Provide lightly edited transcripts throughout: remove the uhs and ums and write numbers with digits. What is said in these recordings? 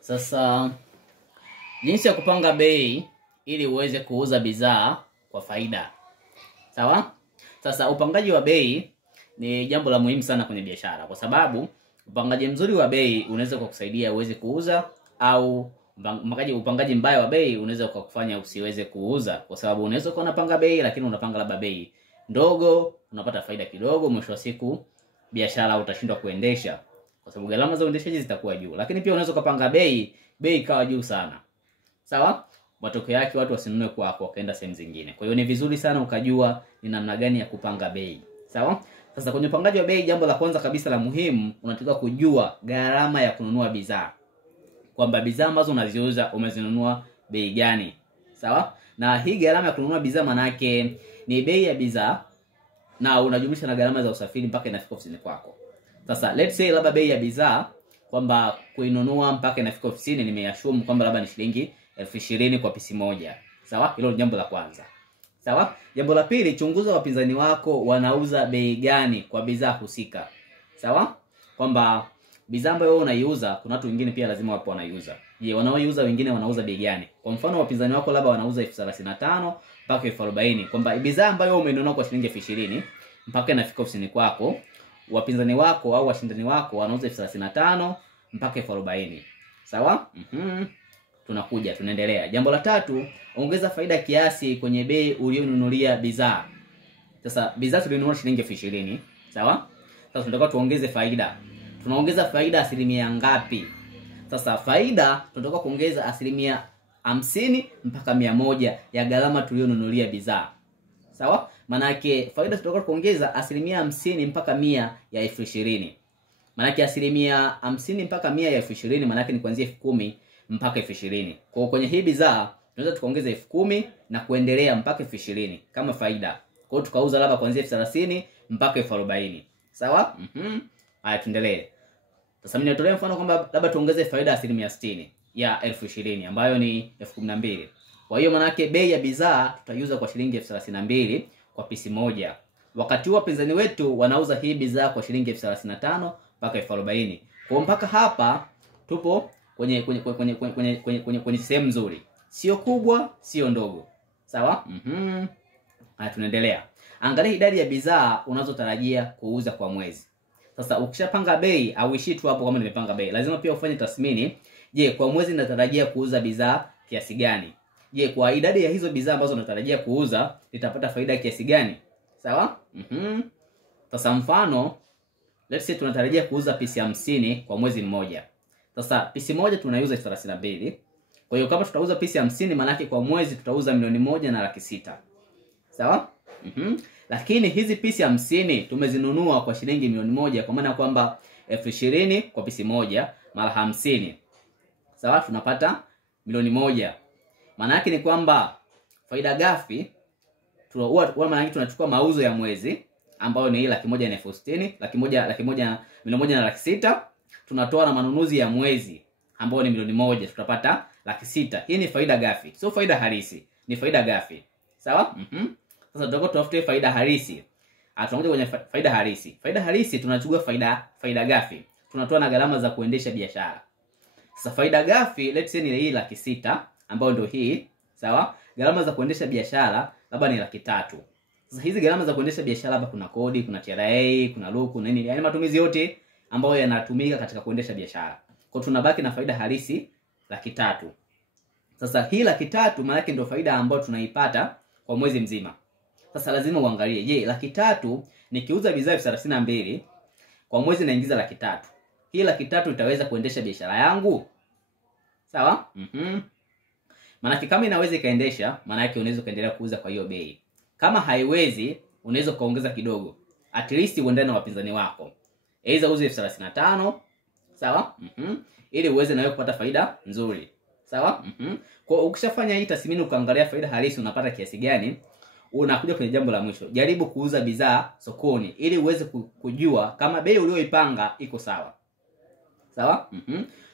Sasa jinsi ya kupanga bei ili uweze kuuza bidhaa kwa faida. Sawa? Sasa upangaji wa bei ni jambo la muhimu sana kwenye biashara, kwa sababu upangaji mzuri wa bei unaweza kukusaidia uweze kuuza, au upangaji mbaya wa bei unaweza kukufanya usiweze kuuza, kwa sababu unaweza kuwa unapanga bei lakini unapanga labda bei ndogo, unapata faida kidogo, mwisho wa siku biashara utashindwa kuendesha kwa sababu gharama za uendeshaji zitakuwa juu. Lakini pia unaweza kupanga bei ikawa juu sana. Sawa? Matokeo yake watu wasinunue kwako wakaenda sehemu zingine. Kwa hiyo ni vizuri sana ukajua ni namna gani ya kupanga bei. Sawa? Sasa kwenye upangaji wa bei, jambo la kwanza kabisa la muhimu, unatakiwa kujua gharama ya kununua bidhaa. Kwamba bidhaa ambazo unaziuza umezinunua bei gani. Sawa? Na hii gharama ya kununua bidhaa maana yake ni bei ya bidhaa na unajumlisha na gharama za usafiri mpaka inafika ofisini kwako. Sasa let's say labda bei ya bidhaa kwamba kuinunua mpaka inafika ofisini nimeassume kwamba labda ni shilingi 20,000 kwa pisi moja. Sawa? Hilo ni jambo la kwanza. Sawa? Jambo la pili, chunguza wapinzani wako wanauza bei gani kwa bidhaa husika. Sawa? Kwamba bidhaa ambayo wewe unaiuza kuna watu wengine pia lazima wapo wanaiuza. Je, wanaoiuza wengine wanauza bei gani? Kwa mfano wapinzani wako labda wanauza 35,000 mpaka 40,000. Kwamba bidhaa ambayo wewe umenunua kwa shilingi 20,000 mpaka inafika ofisini kwako, wapinzani wako au washindani wako wanauza 35,000 mpaka 40,000. Sawa? Tunaendelea. Jambo la tatu, ongeza faida kiasi kwenye bei ulionunulia bidhaa. Sasa bidhaa tulinunua shilingi 20,000, sawa? Sasa tunataka tuongeze faida. Tunaongeza faida asilimia ngapi? Sasa faida tunataka kuongeza asilimia 50 mpaka 100 ya gharama tulionunulia bidhaa. Sawa? Maana yake faida tunataka kuongeza asilimia 50 mpaka 100 ya 20,000. Maana yake asilimia 50 mpaka 100 ya 20,000 maana yake ni kuanzia 10,000 mpaka 20,000. Kwa kwenye hii bidhaa tunaweza tukaongeza 10,000 na kuendelea mpaka 20,000 kama faida. Kwa hiyo tukauza labda kuanzia 30,000 mpaka 40,000. Sawa? Haya, tuendelee. Sasa mimi nitolea mfano kwamba labda tuongeze faida asilimia 60 ya 20,000 ambayo ni 12,000. Kwa hiyo maana yake bei ya bidhaa tutaiuza kwa shilingi 32,000 kwa pisi moja. Wakati huo wapinzani wetu wanauza hii bidhaa kwa shilingi 35,000 mpaka 40,000. Kwa mpaka hapa tupo kwenye sehemu nzuri. Sio kubwa, sio ndogo. Sawa? Haya, tunaendelea. Angalia idadi ya bidhaa unazotarajia kuuza kwa mwezi. Sasa ukishapanga bei, hauishi tu hapo kama nimepanga bei. Lazima pia ufanye tathmini. Je, kwa mwezi natarajia kuuza bidhaa kiasi gani? Je, kwa idadi ya hizo bidhaa ambazo natarajia kuuza nitapata faida kiasi gani? Sawa? Sasa mfano, let's say tunatarajia kuuza pisi 50 kwa mwezi mmoja. Sasa pisi moja tunaiuza 32. Kwa hiyo kama tutauza pisi 50 maana yake kwa mwezi tutauza 1,600,000. Sawa? Lakini hizi pisi 50 tumezinunua kwa shilingi 1,000,000, kwa maana kwamba 20,000 kwa pisi moja mara 50. Sawa? Tunapata 1,000,000. Maana yake ni kwamba faida ghafi maana yake tunachukua mauzo ya mwezi ambayo ni 1,160,000, 1,100,000, tunatoa na manunuzi ya mwezi ambayo ni 1,000,000, tutapata 600,000. Hii ni faida ghafi, sio faida halisi, ni faida ghafi. Sawa? Sasa tutakuwa tutafute faida halisi. Tunakuja kwenye faida halisi. Faida halisi tunachukua faida ghafi, tunatoa na gharama za kuendesha biashara. Sasa faida ghafi let's say ni hii 600,000 ambayo ndio hii. Sawa? Gharama za kuendesha biashara labda ni 300,000. Sasa hizi gharama za kuendesha biashara hapa kuna kodi, kuna TRA, kuna luku, nini, yaani matumizi yote ambayo yanatumika katika kuendesha biashara. Kwa tunabaki na faida halisi 300,000. Sasa hii 300,000 maana yake ndio faida ambayo tunaipata kwa mwezi mzima. Sasa lazima uangalie, je, 300,000 nikiuza bidhaa 32 kwa mwezi naingiza 300,000. Hii 300,000 itaweza kuendesha biashara yangu? Sawa? Maana kama inaweza ikaendesha, maana yake unaweza kuendelea kuuza kwa hiyo bei. Kama haiwezi, unaweza kuongeza kidogo. At least uendane na wapinzani wako. Aidha uze 35,000, sawa? Ili uweze na wewe kupata faida nzuri. Sawa? Kwa ukishafanya hii tathmini ukaangalia faida halisi unapata kiasi gani, unakuja kwenye jambo la mwisho. Jaribu kuuza bidhaa sokoni ili uweze kujua kama bei uliyoipanga iko sawa. Sawa?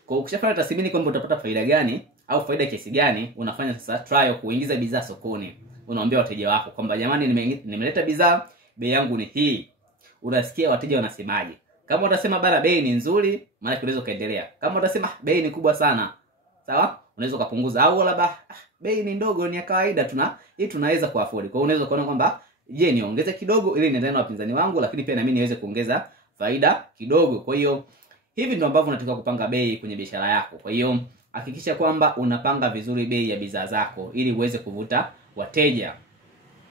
Kwa ukishafanya tathmini kwamba utapata faida gani au faida kiasi gani, unafanya sasa trial kuingiza bidhaa sokoni. Unawaambia wateja wako kwamba jamani, nimeleta bidhaa, bei yangu ni hii. Unasikia wateja wanasemaje? Kama utasema bana bei ni nzuri, maana unaweza kaendelea. Kama utasema bei ni kubwa sana, sawa, unaweza kupunguza, au labda bei ni ndogo, ni ya kawaida, hii tunaweza kuafford. Kwa hiyo unaweza kuona kwamba je, niongeze kidogo ili niendane na wapinzani wangu, lakini pia na mimi niweze kuongeza faida kidogo. Kwa hiyo hivi ndio ambavyo unatakiwa kupanga bei kwenye biashara yako. Kwa hiyo hakikisha kwamba unapanga vizuri bei ya bidhaa zako ili uweze kuvuta wateja.